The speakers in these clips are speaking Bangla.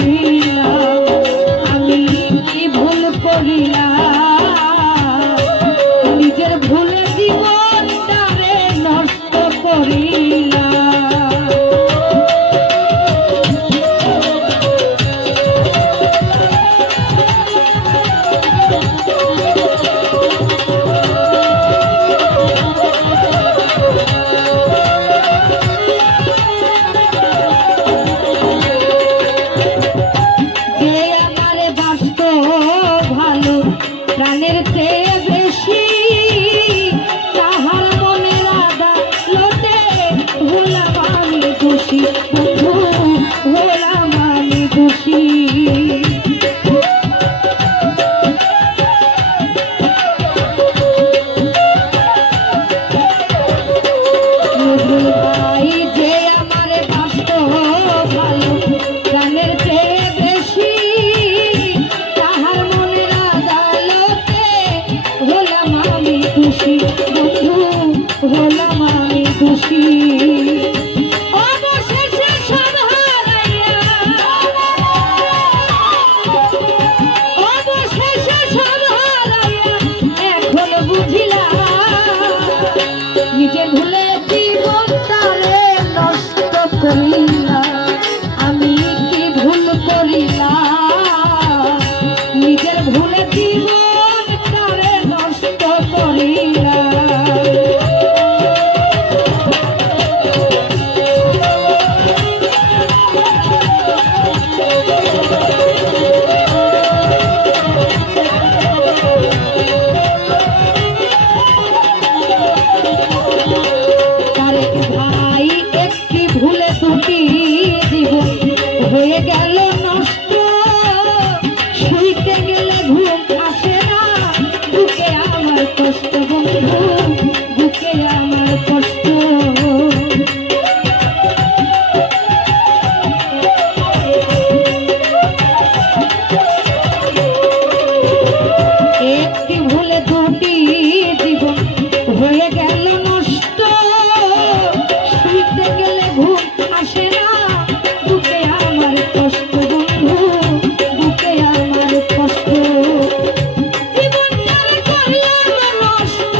করিলাম, আমি কি ভুল করিলাম, নিজের ভুলে জীবনটারে নষ্ট করিলাম। প্রাণের চেয়ে বেশি তাহার মনের আদালতে হলাম আমি দোষী, বন্ধু হলাম আমি দোষী। ভাই যে আমার বাসত ভালো, প্রাণের চেয়ে বেশি তাহার মনের আদালতে হলাম আমি দোষী, বন্ধু হলাম আমি দোষী। অবশেষে সব হারাইয়া, অবশেষে সব হারাইয়া এখন বুঝিলাম নিজে ভুলে জীবনটারে নষ্ট করিলাম, আমি কি ভুল করিলাম, নিজের ভুলে জীবনটারে নষ্ট করিলাম। ভাই একটি ভুলে দুটি জীবন হয়ে গেল নষ্ট, শুইতে গেলে ঘুম আসে না, বুকে আমার কষ্ট, বন্ধু বুকে আমার কষ্ট। একটি ভুলে দুটি জীবন হয়ে গেল নষ্ট, শুইতে গেলে ঘুম আসে না, বুকে আমার কষ্ট, বন্ধু বুকে আমার কষ্ট। জীবনটারে করলাম নষ্ট,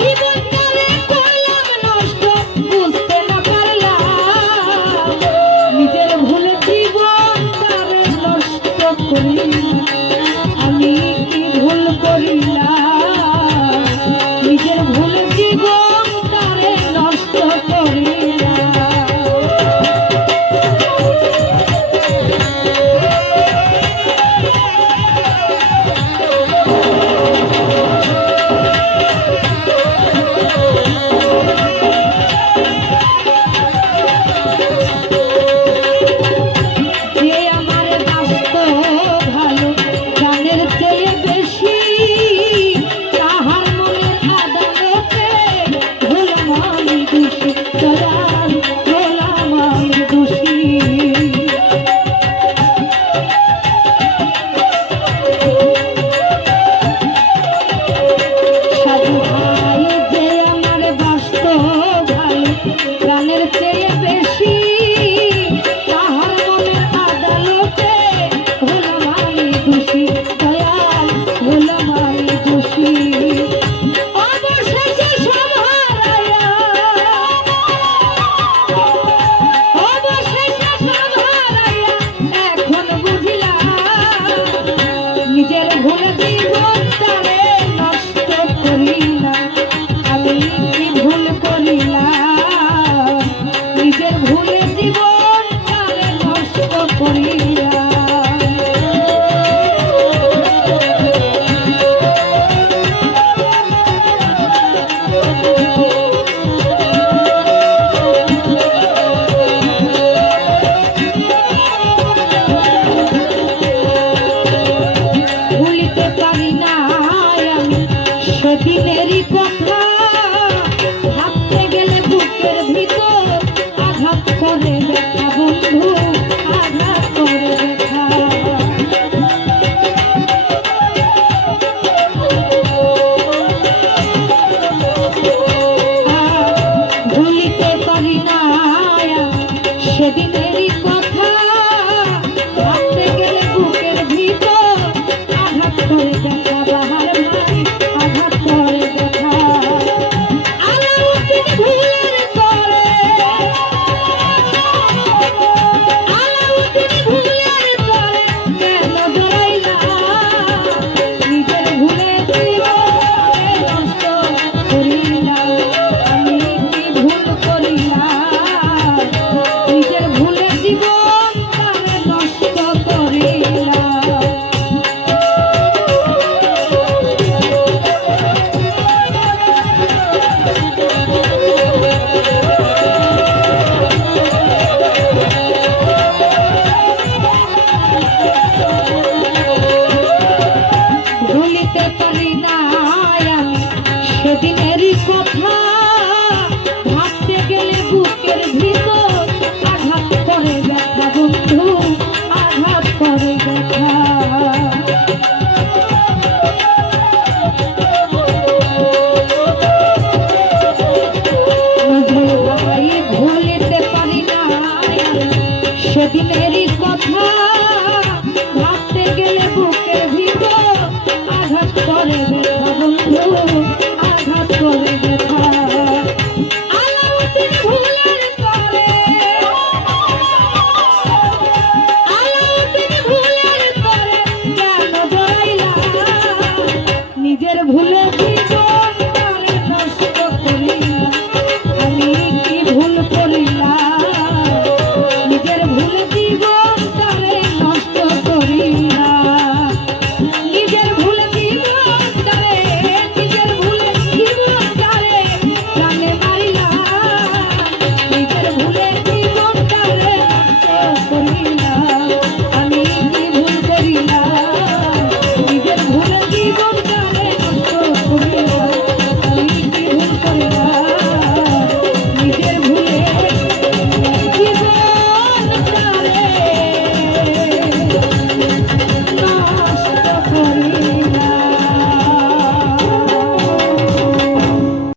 জীবনটারে করলাম নষ্ট, বুঝতে না পারলাম নিজের ভুলে জীবনটারে নষ্ট করিলাম, আমি কি ভুল করিলাম, নিজের ভুলে জীবনটারে নষ্ট করিলাম। যে আমার বাসত ভালো, প্রাণের চেয়ে বেশি তাহার মনের আদালতে হলাম আমি দোষী, দয়াল হলাম আমি দোষী। সাধু ভাই যে আমার বাসত ভালো, প্রাণের চেয়ে বেশি তাহার মনের আদালতে হলাম আমি দোষী, দয়াল হলাম আমি দোষী। অবশেষে সব হারাইয়া, অবশেষে সব হারাইয়া এখন বুঝিলাম নিজের ভুলে জীবনটারে নষ্ট করিলাম, আমি কি ভুল করিলাম, নিজের ভুলে জীবনটারে নষ্ট করিলাম। ভুলিতে পারি না আমি সেদিনেরই কথা, ভাবতে গেলে বুকের ভিতর আঘাত করে ব্যথা, বন্ধু আঘাত করে ব্যথা। ভুলিতে পারি না সেদিনেরই কথা ভাবতে গেলে বুকের ভিতর আঘাত করে দেখা বাহার ভাই আঘাত করে দেখা আলাউদ্দিন ভুলের পরে আলাউদ্দিন ভুলের পরে কেন জড়াইলা নিজের ভুলে জীবনে নষ্ট করিলা আমি কি ভুল করিলাম নিজের ভুলে জীবন তারে নষ্ট করিলাম ভুলিতে পারি না আমি সেদিনেরই কথা ভাবতে গেলে বুকের ভিতর আঘাত করে ব্যথা বন্ধু আঘাত করে ব্যথা ভাই ভুলিতে পারি না সেদিনে